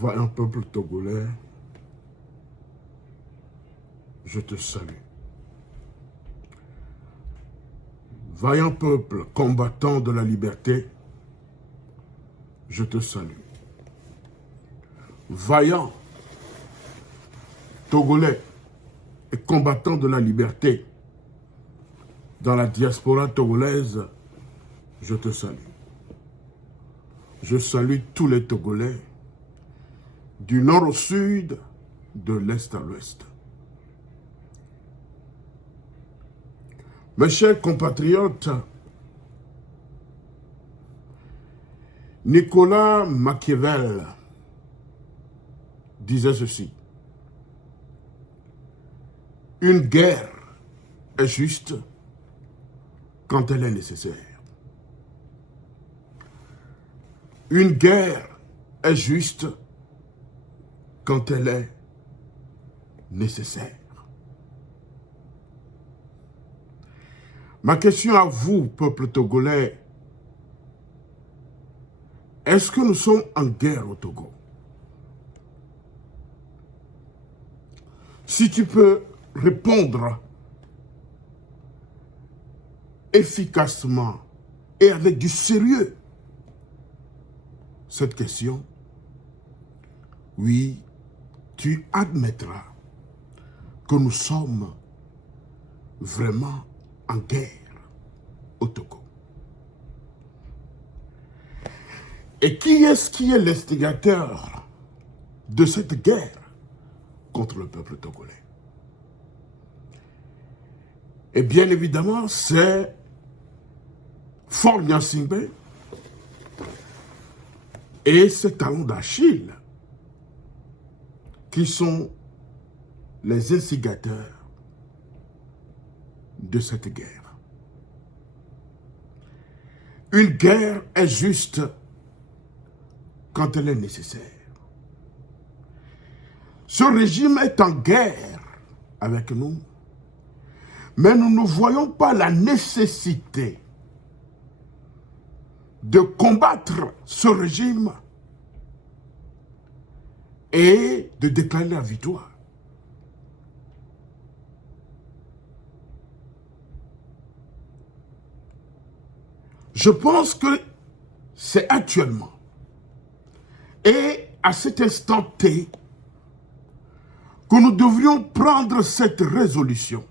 Vaillant peuple togolais, je te salue. Vaillant peuple combattant de la liberté, je te salue. Vaillant Togolais et combattant de la liberté dans la diaspora togolaise, je te salue. Je salue tous les Togolais du nord au sud, de l'est à l'ouest. Mes chers compatriotes, Nicolas Machiavel disait ceci: une guerre est juste quand elle est nécessaire. Une guerre est juste quand elle est nécessaire. Ma question à vous, peuple togolais, est-ce que nous sommes en guerre au Togo? Si tu peux répondre efficacement et avec du sérieux cette question, oui, tu admettras que nous sommes vraiment en guerre au Togo. Et qui est l'instigateur de cette guerre contre le peuple togolais? Et bien évidemment, c'est Faure Gnassingbé et ses talons d'Achille qui sont les instigateurs de cette guerre. Une guerre est juste quand elle est nécessaire. Ce régime est en guerre avec nous, mais nous ne voyons pas la nécessité de combattre ce régime et de déclarer la victoire. Je pense que c'est actuellement et à cet instant T que nous devrions prendre cette résolution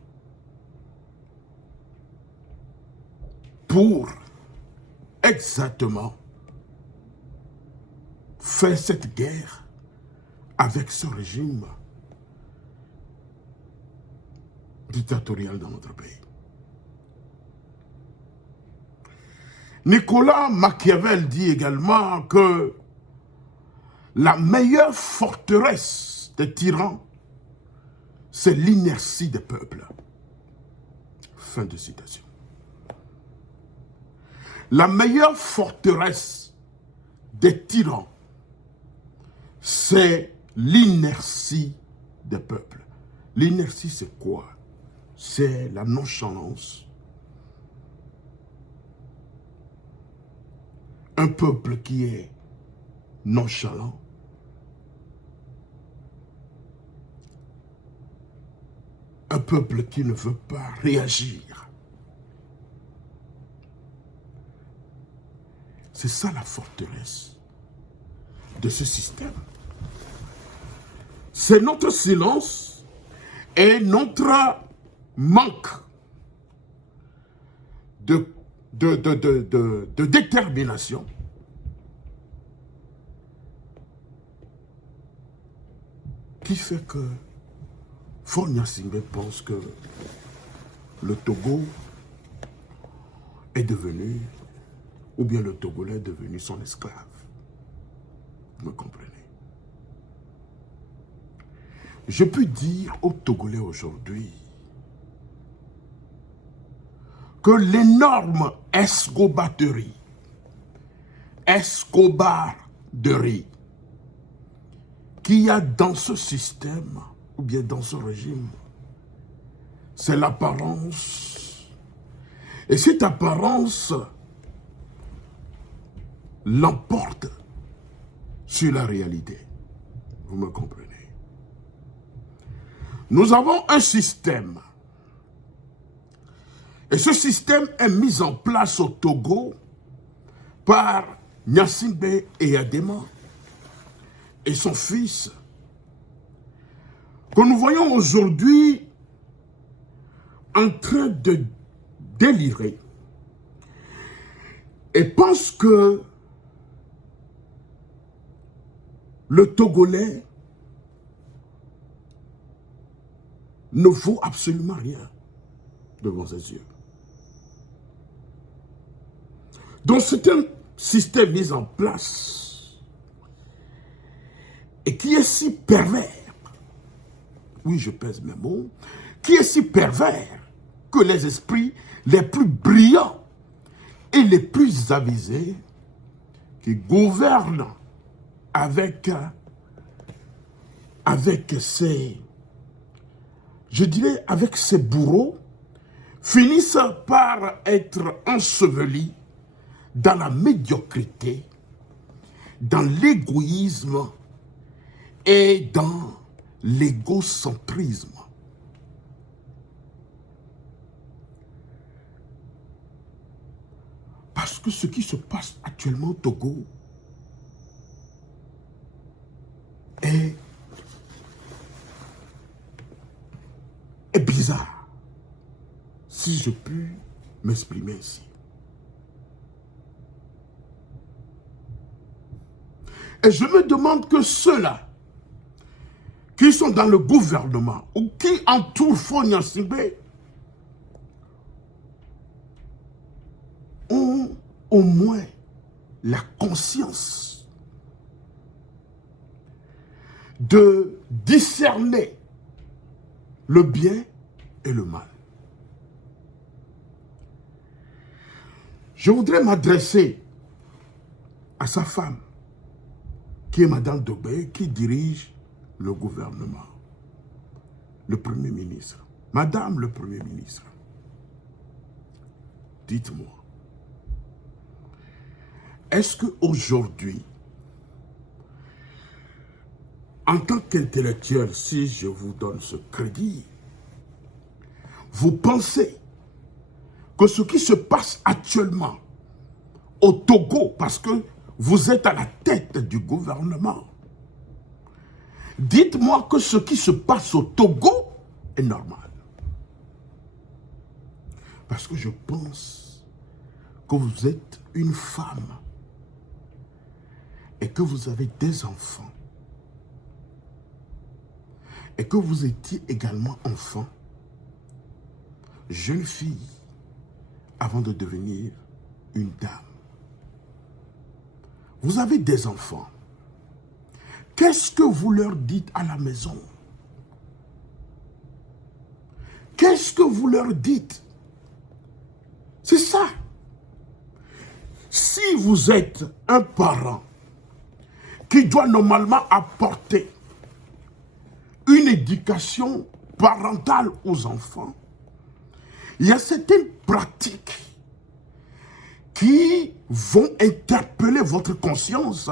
pour exactement faire cette guerre avec ce régime dictatorial dans notre pays. Nicolas Machiavel dit également que la meilleure forteresse des tyrans, c'est l'inertie des peuples. Fin de citation. La meilleure forteresse des tyrans, c'est l'inertie des peuples. L'inertie, c'est quoi? C'est la nonchalance. Un peuple qui est nonchalant, un peuple qui ne veut pas réagir. C'est ça la forteresse de ce système. C'est notre silence et notre manque de détermination qui fait que Faure Gnassingbé pense que le Togo est devenu, ou bien le Togolais est devenu son esclave. Vous me comprenez? Je peux dire aux Togolais aujourd'hui que l'énorme escobaterie, escobarderie qu'il y a dans ce système, ou bien dans ce régime, c'est l'apparence. Et cette apparence l'emporte sur la réalité. Vous me comprenez? Nous avons un système. Et ce système est mis en place au Togo par Gnassingbé Eyadema et son fils, que nous voyons aujourd'hui en train de délirer et pense que le Togolais ne vaut absolument rien devant ses yeux. Donc c'est un système mis en place et qui est si pervers, oui je pèse mes mots, qui est si pervers que les esprits les plus brillants et les plus avisés qui gouvernent avec ces, je dirais, avec ces bourreaux, finissent par être ensevelis dans la médiocrité, dans l'égoïsme et dans l'égocentrisme. Parce que ce qui se passe actuellement au Togo est bizarre, si je puis m'exprimer ici. Et je me demande que ceux-là qui sont dans le gouvernement ou qui entourent Faure Gnassingbé ont au moins la conscience de discerner le bien et le mal. Je voudrais m'adresser à sa femme, qui est Madame Dobé, qui dirige le gouvernement, le Premier ministre. Madame le Premier ministre, dites-moi, est-ce qu'aujourd'hui, en tant qu'intellectuel, si je vous donne ce crédit, vous pensez que ce qui se passe actuellement au Togo, parce que vous êtes à la tête du gouvernement, dites-moi que ce qui se passe au Togo est normal. Parce que je pense que vous êtes une femme et que vous avez des enfants et que vous étiez également enfant, jeune fille, avant de devenir une dame. Vous avez des enfants. Qu'est-ce que vous leur dites à la maison? Qu'est-ce que vous leur dites? C'est ça. Si vous êtes un parent qui doit normalement apporter une éducation parentale aux enfants, il y a certaines pratiques qui vont interpeller votre conscience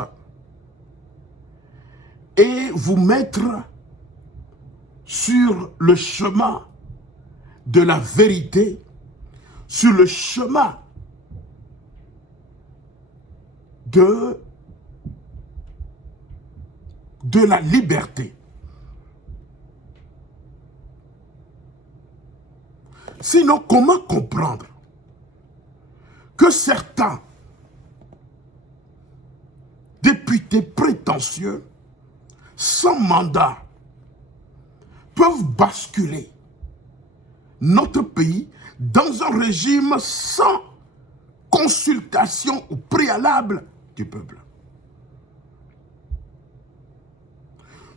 et vous mettre sur le chemin de la vérité, sur le chemin de la liberté. Sinon, comment comprendre que certains députés prétentieux, sans mandat, peuvent basculer notre pays dans un régime sans consultation au préalable du peuple?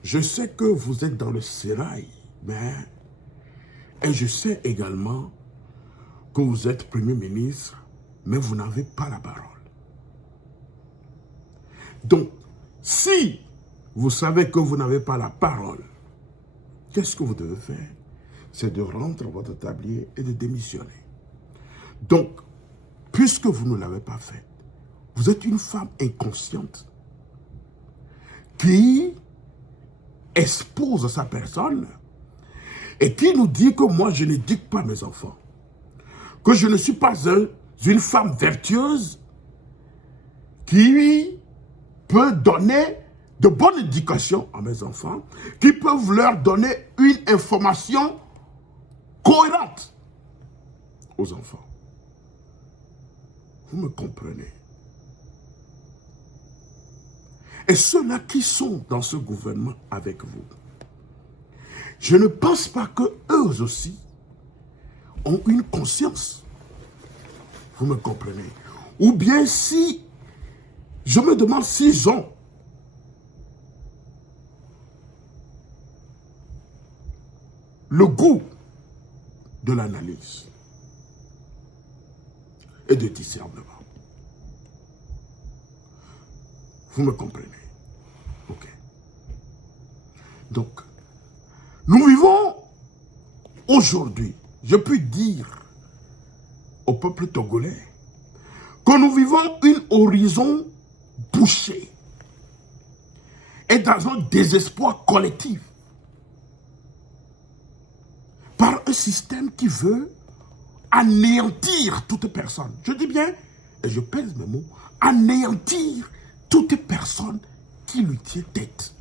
Je sais que vous êtes dans le sérail, et je sais également que vous êtes Premier ministre, mais vous n'avez pas la parole. Donc, si vous savez que vous n'avez pas la parole, qu'est-ce que vous devez faire? C'est de rentrer à votre tablier et de démissionner. Donc, puisque vous ne l'avez pas fait, vous êtes une femme inconsciente qui expose sa personne et qui nous dit que moi je n'éduque pas mes enfants, que je ne suis pas une femme vertueuse qui peut donner de bonne éducation à mes enfants, qui peuvent leur donner une information cohérente aux enfants. Vous me comprenez? Et ceux-là qui sont dans ce gouvernement avec vous, je ne pense pas qu'eux aussi ont une conscience. Vous me comprenez? Ou bien si, je me demande s'ils ont le goût de l'analyse et de discernement. Vous me comprenez? Ok. Donc, nous vivons aujourd'hui, je peux dire au peuple togolais que nous vivons un horizon bouché et dans un désespoir collectif par un système qui veut anéantir toute personne. Je dis bien, et je pèse mes mots, anéantir toute personne qui lui tient tête.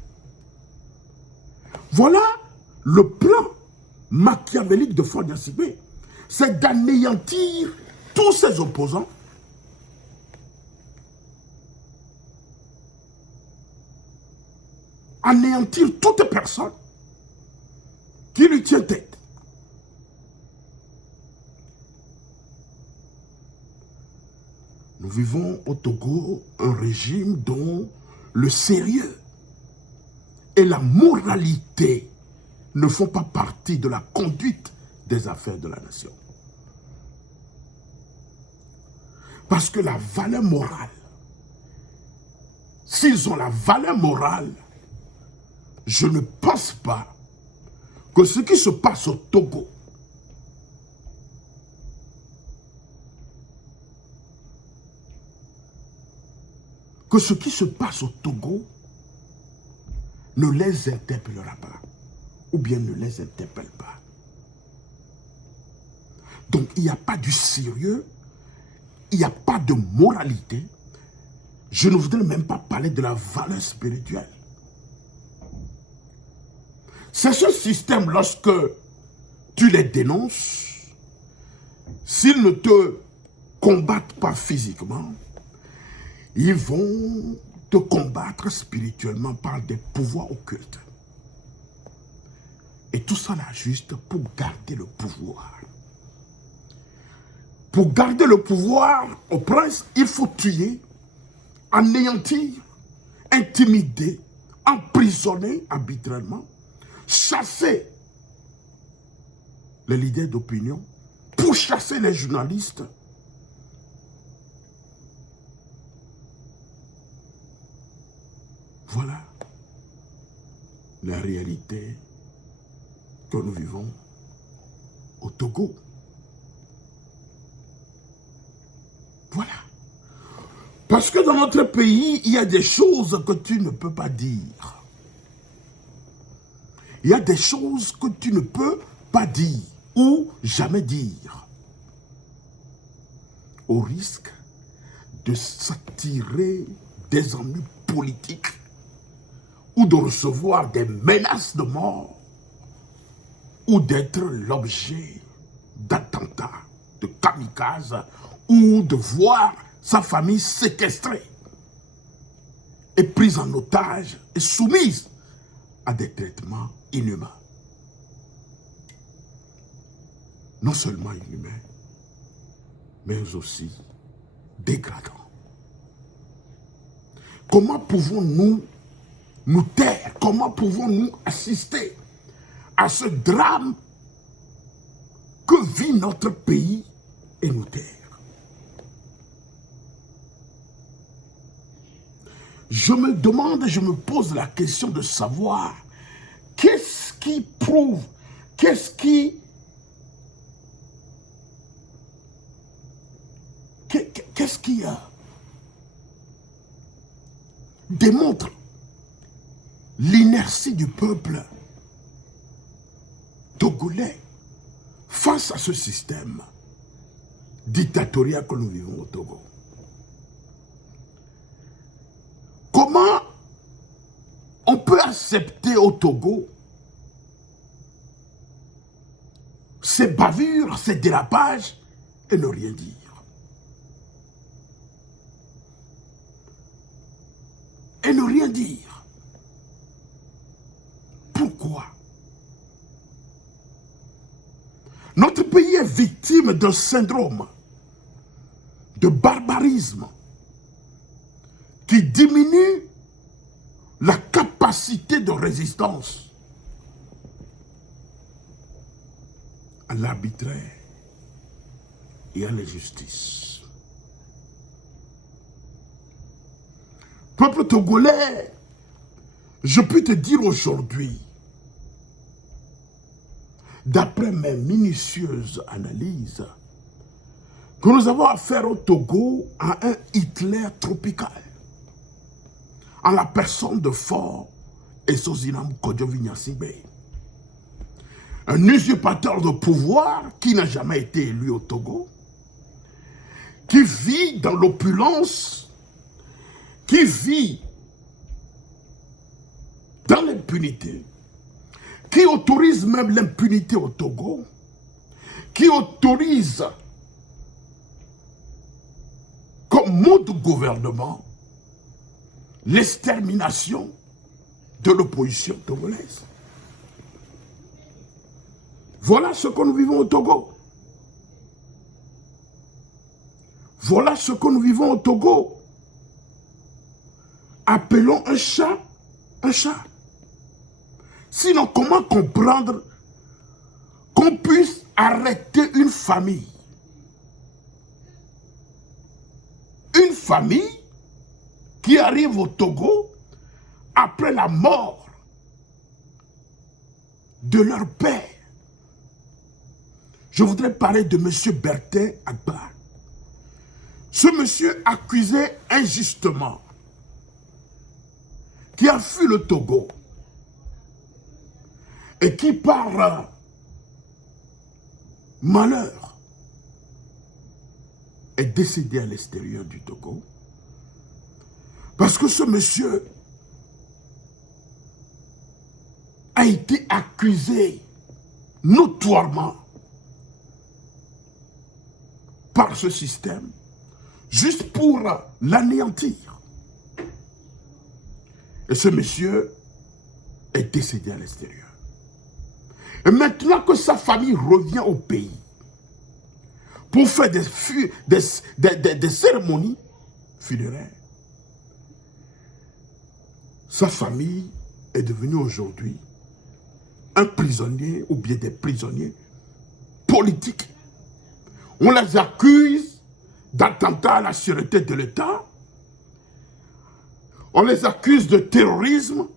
Voilà le plan machiavélique de Faure Gnassingbé, c'est d'anéantir tous ses opposants, anéantir toute personne qui lui tient tête. Nous vivons au Togo un régime dont le sérieux et la moralité ne font pas partie de la conduite des affaires de la nation. Parce que la valeur morale, s'ils ont la valeur morale, je ne pense pas que ce qui se passe au Togo ne les interpellera pas, ou bien ne les interpelle pas. Donc il n'y a pas du sérieux, il n'y a pas de moralité. Je ne voudrais même pas parler de la valeur spirituelle. C'est ce système, lorsque tu les dénonces, s'ils ne te combattent pas physiquement, ils vont te combattre spirituellement par des pouvoirs occultes. Et tout ça là, juste pour garder le pouvoir. Pour garder le pouvoir au prince, il faut tuer, anéantir, intimider, emprisonner arbitrairement, chasser les leaders d'opinion, pourchasser les journalistes. Voilà la réalité que nous vivons au Togo. Voilà. Parce que dans notre pays, il y a des choses que tu ne peux pas dire. Il y a des choses que tu ne peux pas dire ou jamais dire. Au risque de s'attirer des ennuis politiques ou de recevoir des menaces de mort ou d'être l'objet d'attentats, de kamikazes, ou de voir sa famille séquestrée et prise en otage et soumise à des traitements inhumains. Non seulement inhumains, mais aussi dégradants. Comment pouvons-nous nous taire? Comment pouvons-nous assister à ce drame que vit notre pays et nous taire? Je me demande, je me pose la question de savoir qu'est-ce qui prouve, qu'est-ce qui démontre l'inertie du peuple togolais face à ce système dictatorial que nous vivons au Togo. Comment on peut accepter au Togo ces bavures, ces dérapages et ne rien dire? Et ne rien dire. Pourquoi? Notre pays est victime d'un syndrome de barbarisme qui diminue la capacité de résistance à l'arbitraire et à l'injustice. Peuple togolais, je peux te dire aujourd'hui, d'après mes minutieuses analyses, que nous avons affaire au Togo à un Hitler tropical, en la personne de Faure Essozinam Kodjovi Gnassingbé, un usurpateur de pouvoir qui n'a jamais été élu au Togo, qui vit dans l'opulence, qui vit dans l'impunité, qui autorise même l'impunité au Togo, qui autorise comme mode de gouvernement l'extermination de l'opposition togolaise. Voilà ce que nous vivons au Togo. Voilà ce que nous vivons au Togo. Appelons un chat un chat. Sinon, comment comprendre qu'on puisse arrêter une famille? Une famille qui arrive au Togo après la mort de leur père. Je voudrais parler de M. Bertin Agbar. Ce monsieur accusé injustement, qui a fui le Togo et qui par malheur est décédé à l'extérieur du Togo, parce que ce monsieur a été accusé notoirement par ce système juste pour l'anéantir. Et ce monsieur est décédé à l'extérieur. Et maintenant que sa famille revient au pays pour faire des cérémonies funéraires, sa famille est devenue aujourd'hui un prisonnier ou bien des prisonniers politiques. On les accuse d'attentat à la sûreté de l'État. On les accuse de terrorisme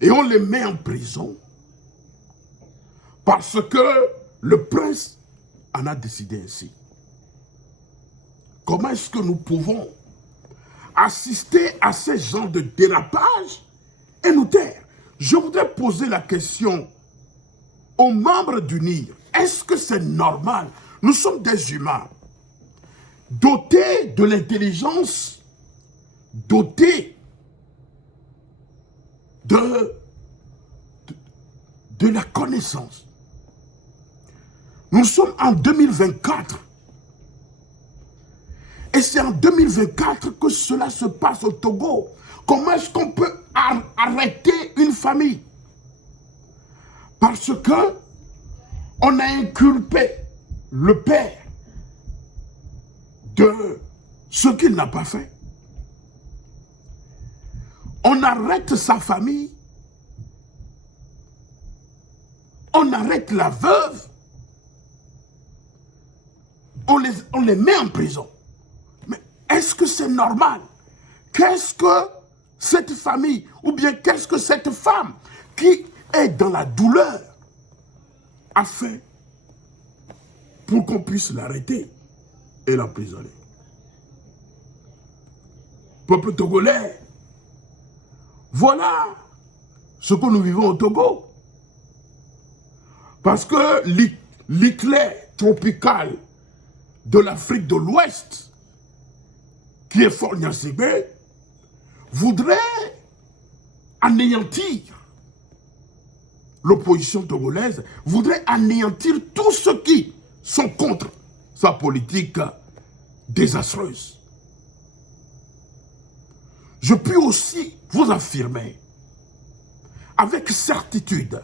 et on les met en prison parce que le prince en a décidé ainsi. Comment est-ce que nous pouvons assister à ces genres de dérapage et nous taire? Je voudrais poser la question aux membres du NIR. Est-ce que c'est normal? Nous sommes des humains dotés de l'intelligence, dotés de la connaissance. Nous sommes en 2024. Et c'est en 2024 que cela se passe au Togo. Comment est-ce qu'on peut arrêter une famille? Parce que on a inculpé le père de ce qu'il n'a pas fait. On arrête sa famille. On arrête la veuve. On les met en prison. Mais est-ce que c'est normal? Qu'est-ce que cette famille, ou bien qu'est-ce que cette femme qui est dans la douleur a fait pour qu'on puisse l'arrêter et l'emprisonner? Peuple togolais, Voilà ce que nous vivons au Togo. Parce que l'éclair tropical de l'Afrique de l'Ouest, qui est Faure Gnassingbé, voudrait anéantir l'opposition togolaise, voudrait anéantir tous ceux qui sont contre sa politique désastreuse. Je puis aussi vous affirmer avec certitude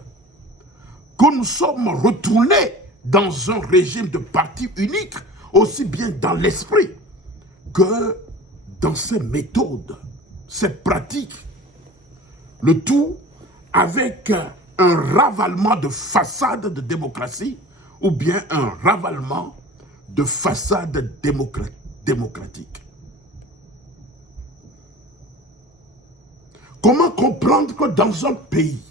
que nous sommes retournés dans un régime de parti unique, aussi bien dans l'esprit que dans ses méthodes, ses pratiques. Le tout avec un ravalement de façade de démocratie ou bien un ravalement de façade démocratique. Comment comprendre que dans un pays,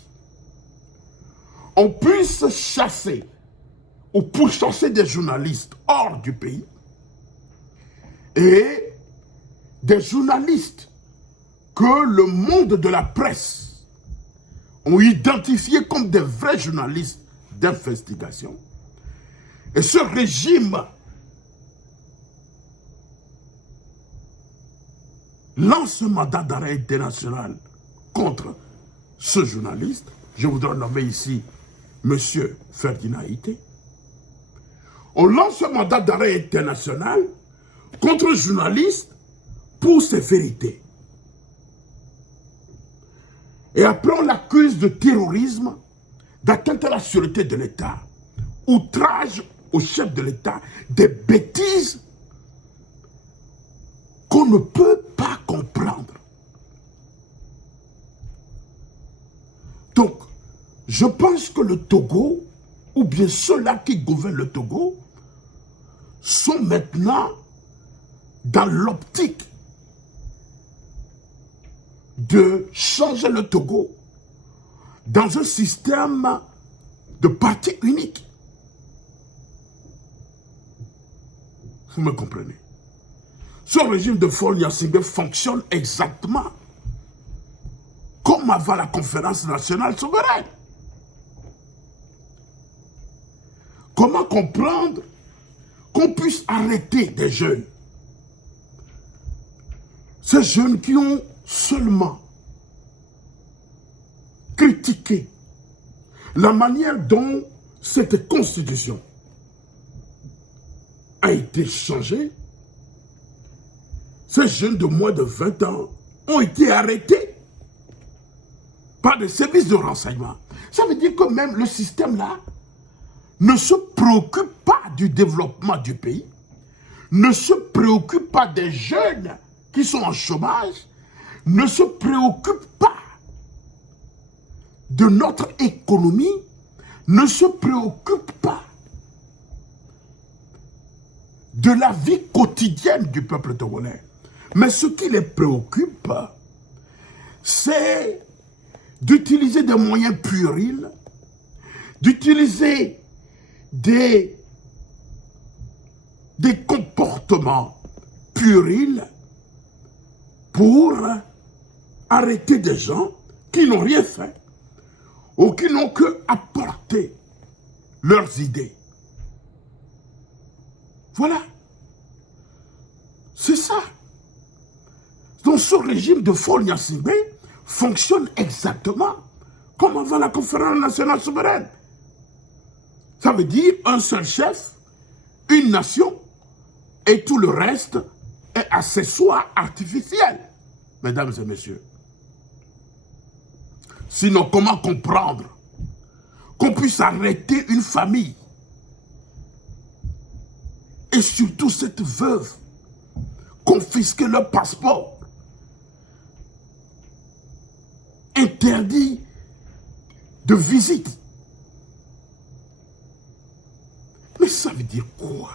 on puisse chasser ou pourchasser des journalistes hors du pays et des journalistes que le monde de la presse ont identifiés comme des vrais journalistes d'investigation. Et ce régime lance un mandat d'arrêt international contre ce journaliste. Je voudrais nommer ici M. Ferdinand Ité. On lance un mandat d'arrêt international contre un journaliste pour ses vérités. Et après, on l'accuse de terrorisme, d'atteinte à la sûreté de l'État, outrage au chef de l'État, des bêtises qu'on ne peut pas comprendre. Donc, je pense que le Togo, ou bien ceux-là qui gouvernent le Togo, sont maintenant dans l'optique de changer le Togo dans un système de parti unique. Vous me comprenez? Ce régime de Faure Gnassingbé fonctionne exactement comme avant la conférence nationale souveraine. Comment comprendre qu'on puisse arrêter des jeunes? Ces jeunes qui ont seulement critiqué la manière dont cette constitution a été changée. Ces jeunes de moins de 20 ans ont été arrêtés par des services de renseignement. Ça veut dire que même le système-là ne se préoccupe pas du développement du pays, ne se préoccupe pas des jeunes qui sont en chômage, ne se préoccupe pas de notre économie, ne se préoccupe pas de la vie quotidienne du peuple togolais. Mais ce qui les préoccupe, c'est d'utiliser des moyens puérils, d'utiliser des comportements puérils pour arrêter des gens qui n'ont rien fait ou qui n'ont que apporté leurs idées. Voilà. C'est ça. Donc ce régime de Faure Gnassingbé fonctionne exactement comme avant la conférence nationale souveraine. Ça veut dire un seul chef, une nation, et tout le reste est accessoire artificiel, mesdames et messieurs. Sinon, comment comprendre qu'on puisse arrêter une famille et surtout cette veuve, confisquer leur passeport, interdit de visite. Mais ça veut dire quoi?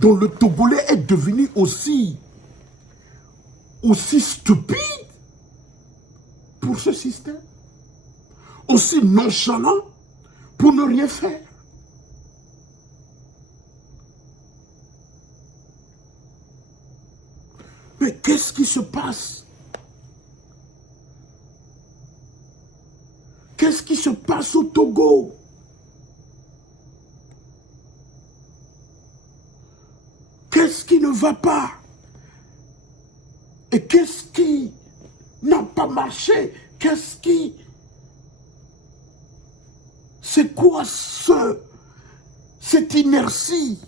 Donc le Togolais est devenu aussi stupide pour ce système, aussi nonchalant pour ne rien faire. Mais qu'est-ce qui se passe passe au Togo? Qu'est-ce qui ne va pas? Et qu'est-ce qui n'a pas marché? Qu'est-ce qui... C'est quoi cette inertie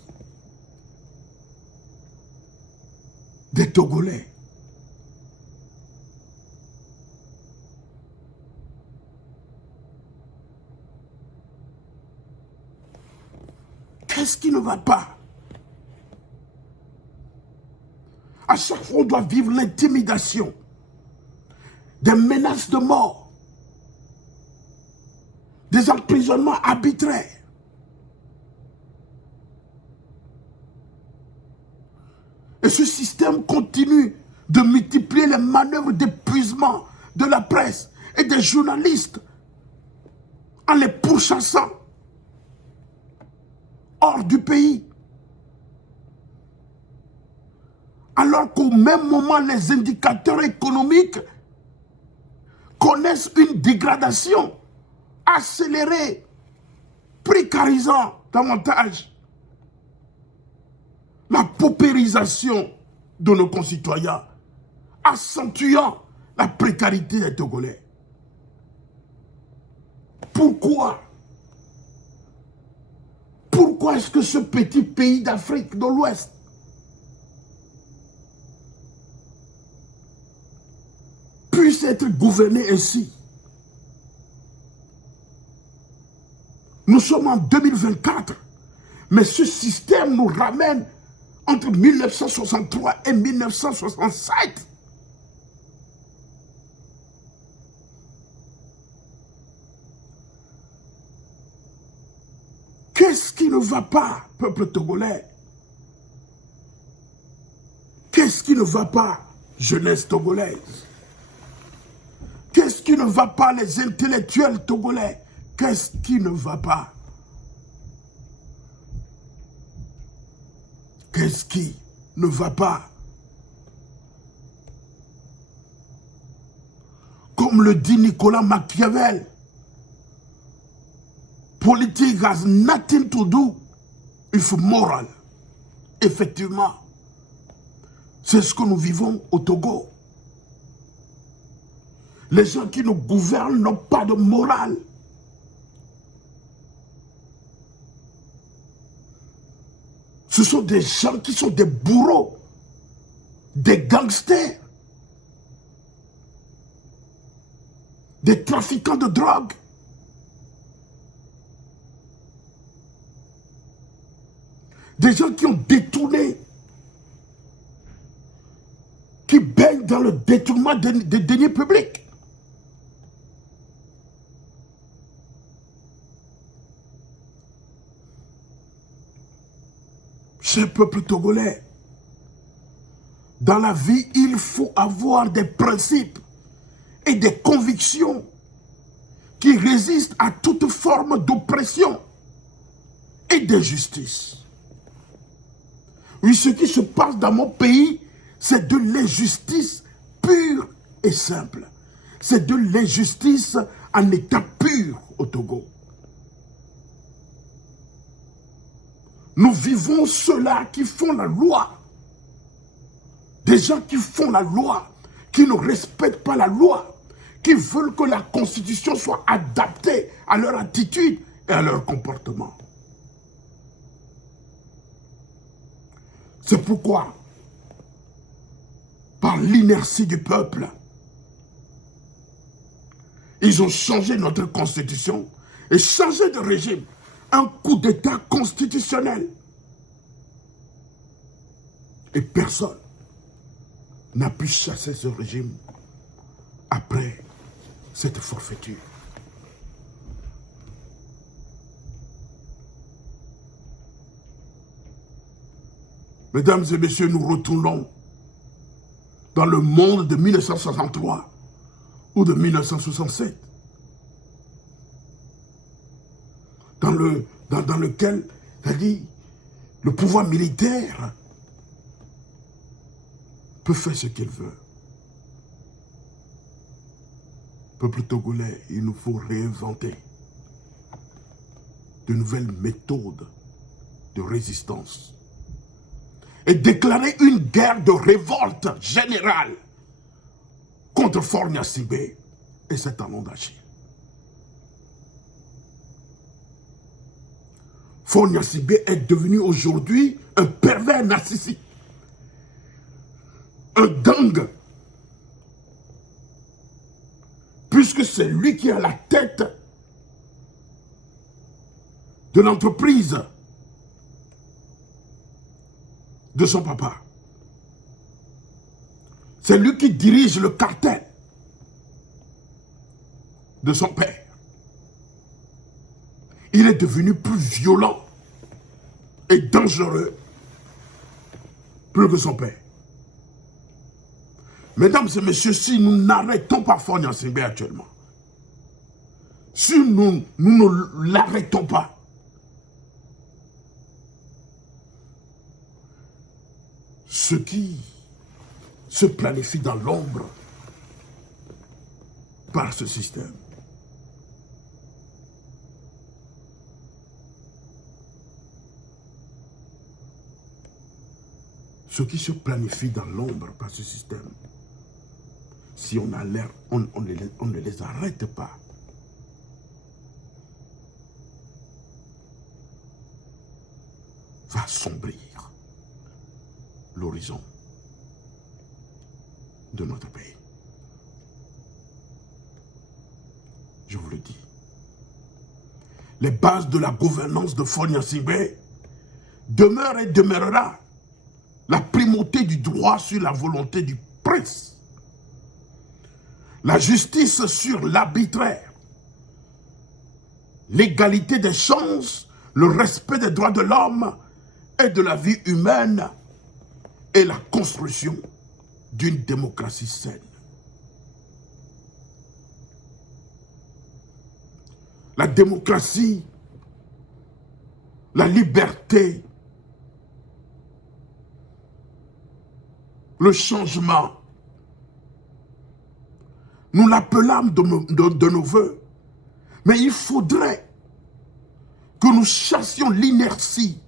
des Togolais? Qu'est-ce qui ne va pas? À chaque fois, on doit vivre l'intimidation, des menaces de mort, des emprisonnements arbitraires. Et ce système continue de multiplier les manœuvres d'épuisement de la presse et des journalistes en les pourchassant hors du pays. Alors qu'au même moment, les indicateurs économiques connaissent une dégradation accélérée, précarisant davantage la paupérisation de nos concitoyens, accentuant la précarité des Togolais. Pourquoi? Pourquoi est-ce que ce petit pays d'Afrique de l'Ouest puisse être gouverné ainsi? Nous sommes en 2024, mais ce système nous ramène entre 1963 et 1967. Qu'est-ce qui ne va pas, peuple togolais? Qu'est-ce qui ne va pas, jeunesse togolaise? Qu'est-ce qui ne va pas, les intellectuels togolais? Qu'est-ce qui ne va pas? Qu'est-ce qui ne va pas? Comme le dit Nicolas Machiavel, politics has nothing to do with moral. Effectivement, c'est ce que nous vivons au Togo. Les gens qui nous gouvernent n'ont pas de morale. Ce sont des gens qui sont des bourreaux, des gangsters, des trafiquants de drogue. Des gens qui ont détourné, qui baignent dans le détournement des deniers publics. Ce peuple togolais, dans la vie, il faut avoir des principes et des convictions qui résistent à toute forme d'oppression et d'injustice. Oui, ce qui se passe dans mon pays, c'est de l'injustice pure et simple. C'est de l'injustice en état pur au Togo. Nous vivons ceux-là qui font la loi. Des gens qui font la loi, qui ne respectent pas la loi, qui veulent que la Constitution soit adaptée à leur attitude et à leur comportement. C'est pourquoi, par l'inertie du peuple, ils ont changé notre Constitution et changé de régime. Un coup d'État constitutionnel. Et personne n'a pu chasser ce régime après cette forfaiture. Mesdames et messieurs, nous retournons dans le monde de 1963 ou de 1967. Dans lequel, c'est-à-dire, le pouvoir militaire peut faire ce qu'il veut. Peuple togolais, il nous faut réinventer de nouvelles méthodes de résistance et déclarer une guerre de révolte générale contre Faure Gnassingbé et ses talons d'Achille. Faure Gnassingbé est devenu aujourd'hui un pervers narcissique, un gang, puisque c'est lui qui est à la tête de l'entreprise de son papa. C'est lui qui dirige le cartel de son père. Il est devenu plus violent et dangereux plus que son père. Mesdames et messieurs, si nous n'arrêtons pas Faure Gnassingbé actuellement, si nous ne l'arrêtons pas, ce qui se planifie dans l'ombre par ce système, ce qui se planifie dans l'ombre par ce système, si on ne les arrête pas, va assombrir l'horizon de notre pays. Je vous le dis. Les bases de la gouvernance de Faure Gnassingbé demeurent et demeurera la primauté du droit sur la volonté du prince, la justice sur l'arbitraire, l'égalité des chances, le respect des droits de l'homme et de la vie humaine et la construction d'une démocratie saine. La démocratie, la liberté, le changement, nous l'appelâmes de nos voeux, mais il faudrait que nous chassions l'inertie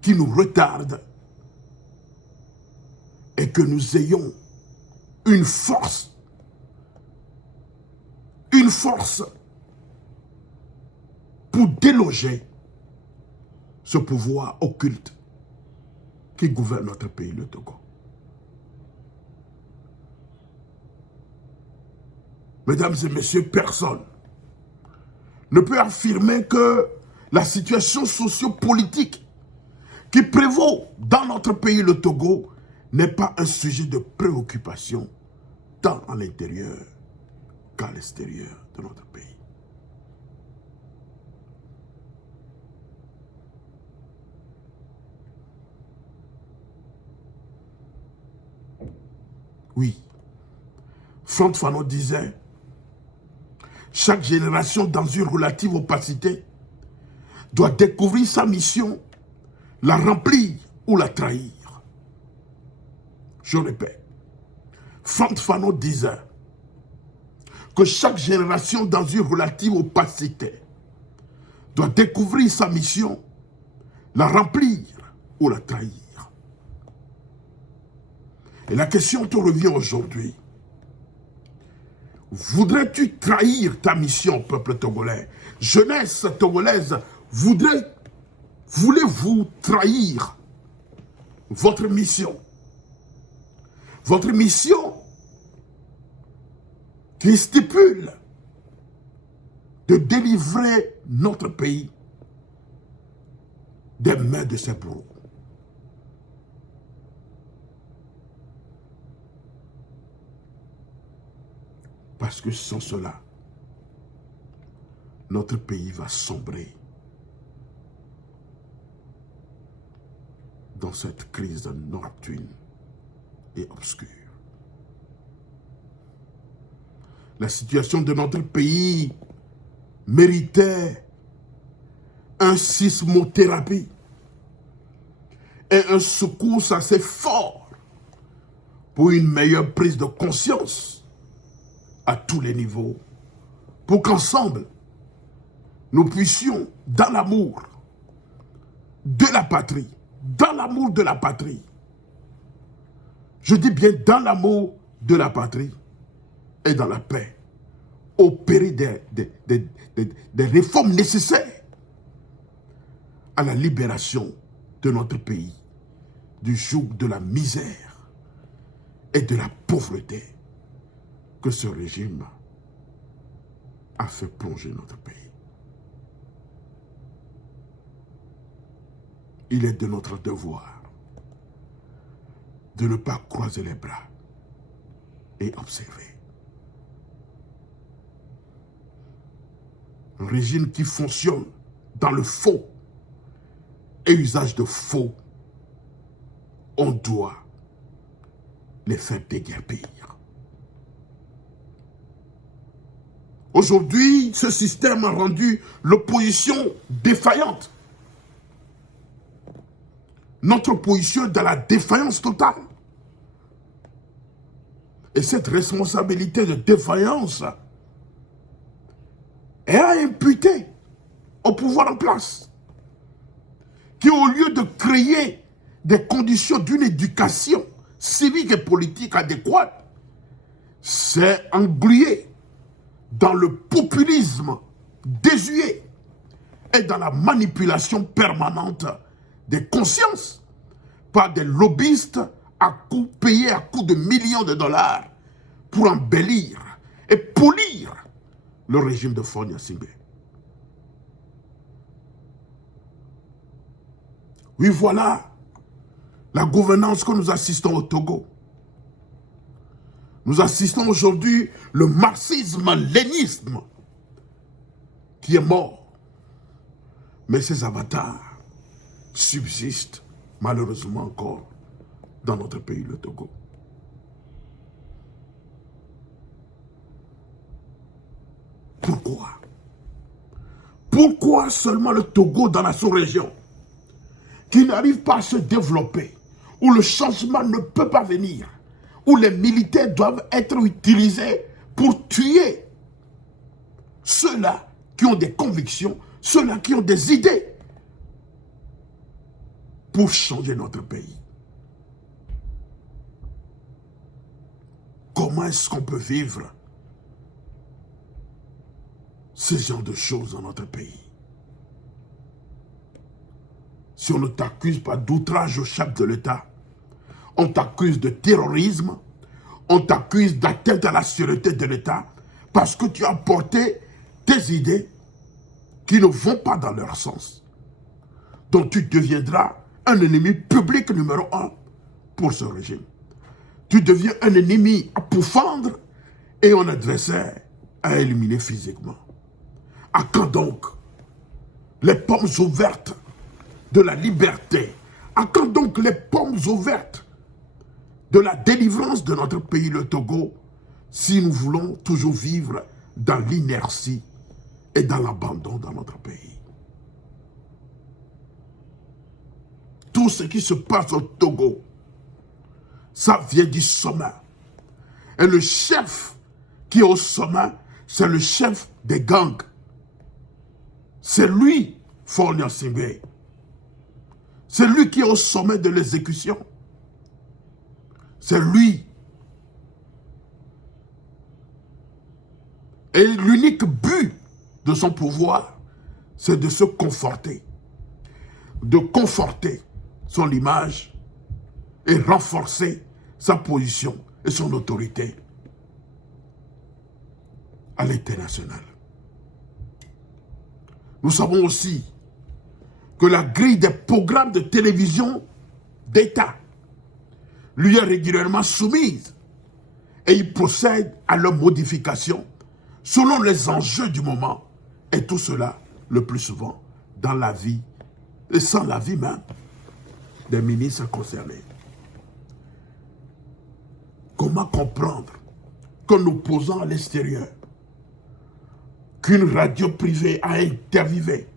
qui nous retarde et que nous ayons une force pour déloger ce pouvoir occulte qui gouverne notre pays, le Togo. Mesdames et messieurs, personne ne peut affirmer que la situation socio-politique qui prévaut dans notre pays, le Togo, n'est pas un sujet de préoccupation tant à l'intérieur qu'à l'extérieur de notre pays. Oui, Frantz Fanon disait, chaque génération dans une relative opacité doit découvrir sa mission, la remplir ou la trahir. Je répète, Frantz Fanon disait que chaque génération dans une relative opacité doit découvrir sa mission, la remplir ou la trahir. Et la question te revient aujourd'hui. Voudrais-tu trahir ta mission, peuple togolais? Jeunesse togolaise, voulez-vous trahir votre mission? Votre mission qui stipule de délivrer notre pays des mains de ses bourreaux. Parce que sans cela, notre pays va sombrer dans cette crise nocturne et obscure. La situation de notre pays méritait un sismothérapie et un secousse assez fort pour une meilleure prise de conscience à tous les niveaux, pour qu'ensemble, nous puissions, dans l'amour de la patrie, je dis bien dans l'amour de la patrie et dans la paix, opérer des réformes nécessaires à la libération de notre pays, du joug de la misère et de la pauvreté que ce régime a fait plonger notre pays. Il est de notre devoir de ne pas croiser les bras et observer. Un régime qui fonctionne dans le faux et usage de faux, on doit les faire déguerpir. Aujourd'hui, ce système a rendu l'opposition défaillante. Notre opposition est dans la défaillance totale. Et cette responsabilité de défaillance est à imputer au pouvoir en place, qui au lieu de créer des conditions d'une éducation civique et politique adéquate, s'est englué dans le populisme désuet et dans la manipulation permanente des consciences par des lobbyistes payés à coups de millions de dollars pour embellir et polir le régime de Faure Gnassingbé. Oui, voilà la gouvernance que nous assistons au Togo. Nous assistons aujourd'hui le marxisme-lénisme qui est mort. Mais ses avatars subsistent malheureusement encore dans notre pays, le Togo. Pourquoi? Pourquoi seulement le Togo dans la sous-région, qui n'arrive pas à se développer, où le changement ne peut pas venir, où les militaires doivent être utilisés pour tuer ceux-là qui ont des convictions, ceux-là qui ont des idées pour changer notre pays? Comment est-ce qu'on peut vivre ce genre de choses dans notre pays? Si on ne t'accuse pas d'outrage au chef de l'État, on t'accuse de terrorisme, on t'accuse d'atteinte à la sûreté de l'État parce que tu as porté des idées qui ne vont pas dans leur sens. Donc tu deviendras un ennemi public numéro 1 pour ce régime. Tu deviens un ennemi à pourfendre et un adversaire à éliminer physiquement. À quand donc les pommes ouvertes de la liberté? À quand donc les pommes ouvertes de la délivrance de notre pays, le Togo, si nous voulons toujours vivre dans l'inertie et dans l'abandon dans notre pays? Tout ce qui se passe au Togo, ça vient du sommet. Et le chef qui est au sommet, c'est le chef des gangs. C'est lui, Faure Gnassingbé. C'est lui qui est au sommet de l'exécution. C'est lui. Et l'unique but de son pouvoir, c'est de se conforter, de conforter son image et renforcer sa position et son autorité à l'international. Nous savons aussi que la grille des programmes de télévision d'État lui est régulièrement soumise et il procède à leur modification selon les enjeux du moment, et tout cela, le plus souvent, dans la vie et sans la vie même des ministres concernés. Comment comprendre qu'en nous posant à l'extérieur, qu'une radio privée a interviewé,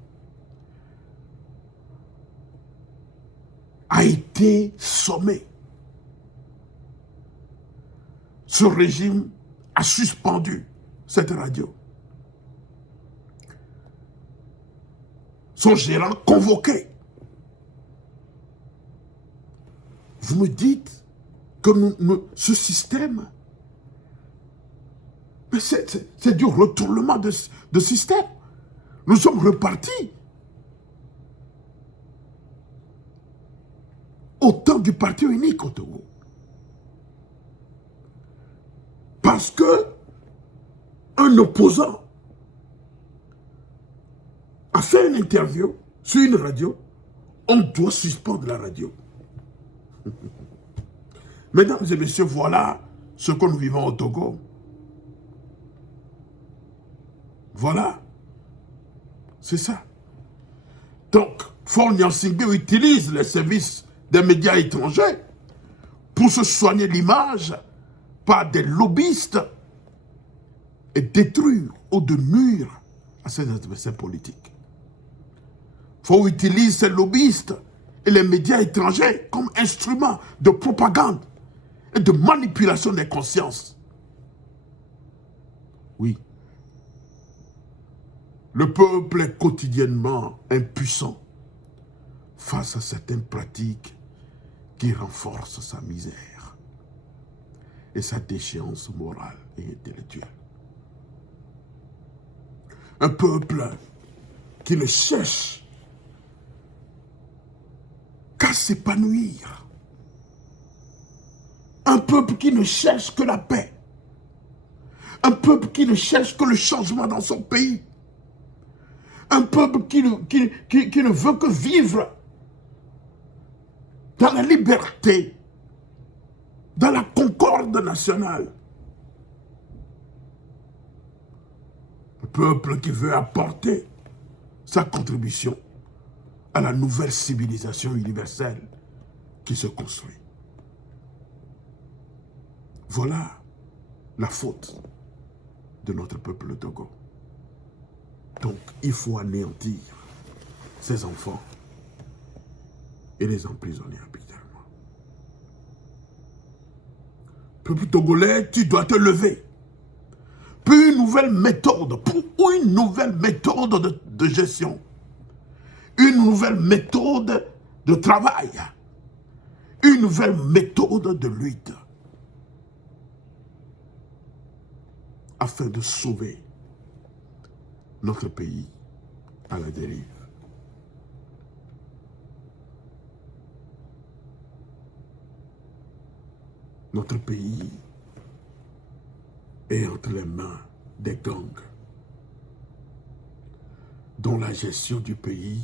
a été sommée? Ce régime a suspendu cette radio. son gérant convoqué. Vous me dites que ce système, c'est du retournement de système. Nous sommes repartis au temps du parti unique au Togo. Parce que un opposant a fait une interview sur une radio, on doit suspendre la radio. Mesdames et messieurs, voilà ce que nous vivons au Togo. Voilà. C'est ça. Donc, Faure Gnassingbé utilise les services des médias étrangers pour se soigner l'image par des lobbyistes et détruire ou de nuire à ses adversaires politiques. Faure utilise ces lobbyistes et les médias étrangers comme instruments de propagande et de manipulation des consciences. Oui. Le peuple est quotidiennement impuissant face à certaines pratiques qui renforcent sa misère et sa déchéance morale et intellectuelle. Un peuple qui ne cherche qu'à s'épanouir. Un peuple qui ne cherche que la paix. Un peuple qui ne cherche que le changement dans son pays. Un peuple qui ne veut que vivre dans la liberté, dans la concorde nationale. Un peuple qui veut apporter sa contribution à la nouvelle civilisation universelle qui se construit. Voilà la faute de notre peuple le Togo. Donc, il faut anéantir ces enfants et les emprisonner arbitrairement. Peuple togolais, tu dois te lever. Pour une nouvelle méthode, de gestion, une nouvelle méthode de travail, une nouvelle méthode de lutte, afin de sauver notre pays à la dérive. Notre pays est entre les mains des gangs dont la gestion du pays,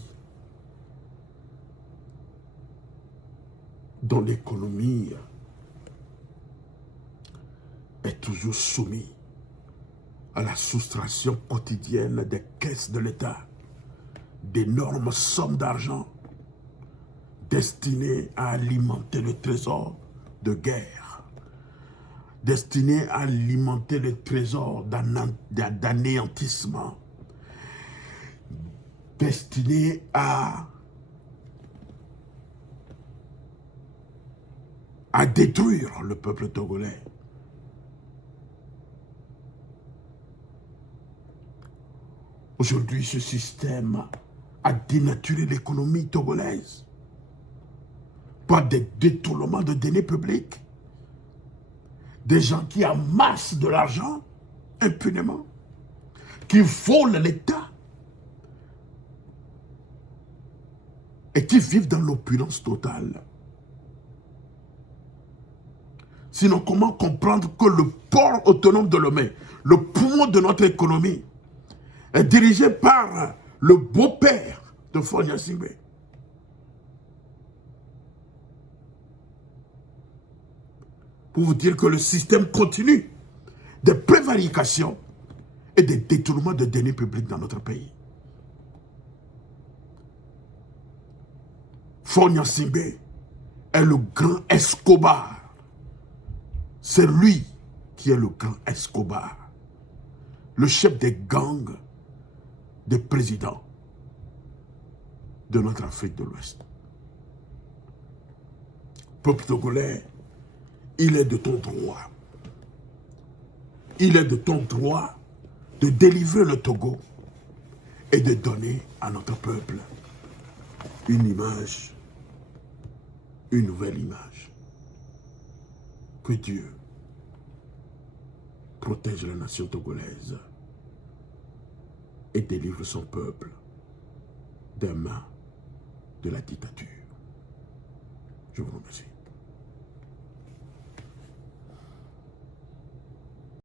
dont l'économie est toujours soumise à la soustraction quotidienne des caisses de l'État d'énormes sommes d'argent destinées à alimenter le trésor de guerre, destinées à alimenter le trésor d'anéantissement, destinées à détruire le peuple togolais. Aujourd'hui, ce système a dénaturé l'économie togolaise par des détournements de deniers publics, des gens qui amassent de l'argent impunément, qui volent l'État et qui vivent dans l'opulence totale. Sinon, comment comprendre que le port autonome de Lomé, le poumon de notre économie, est dirigé par le beau-père de Faure Gnassingbé? Pour vous dire que le système continue des prévarications et des détournements de deniers publics dans notre pays. Faure Gnassingbé est le grand Escobar. C'est lui qui est le grand Escobar, le chef des gangs des présidents de notre Afrique de l'Ouest. Peuple togolais, il est de ton droit. Il est de ton droit de délivrer le Togo et de donner à notre peuple une image, une nouvelle image. Que Dieu protège la nation togolaise et délivre son peuple des mains de la dictature. Je vous remercie.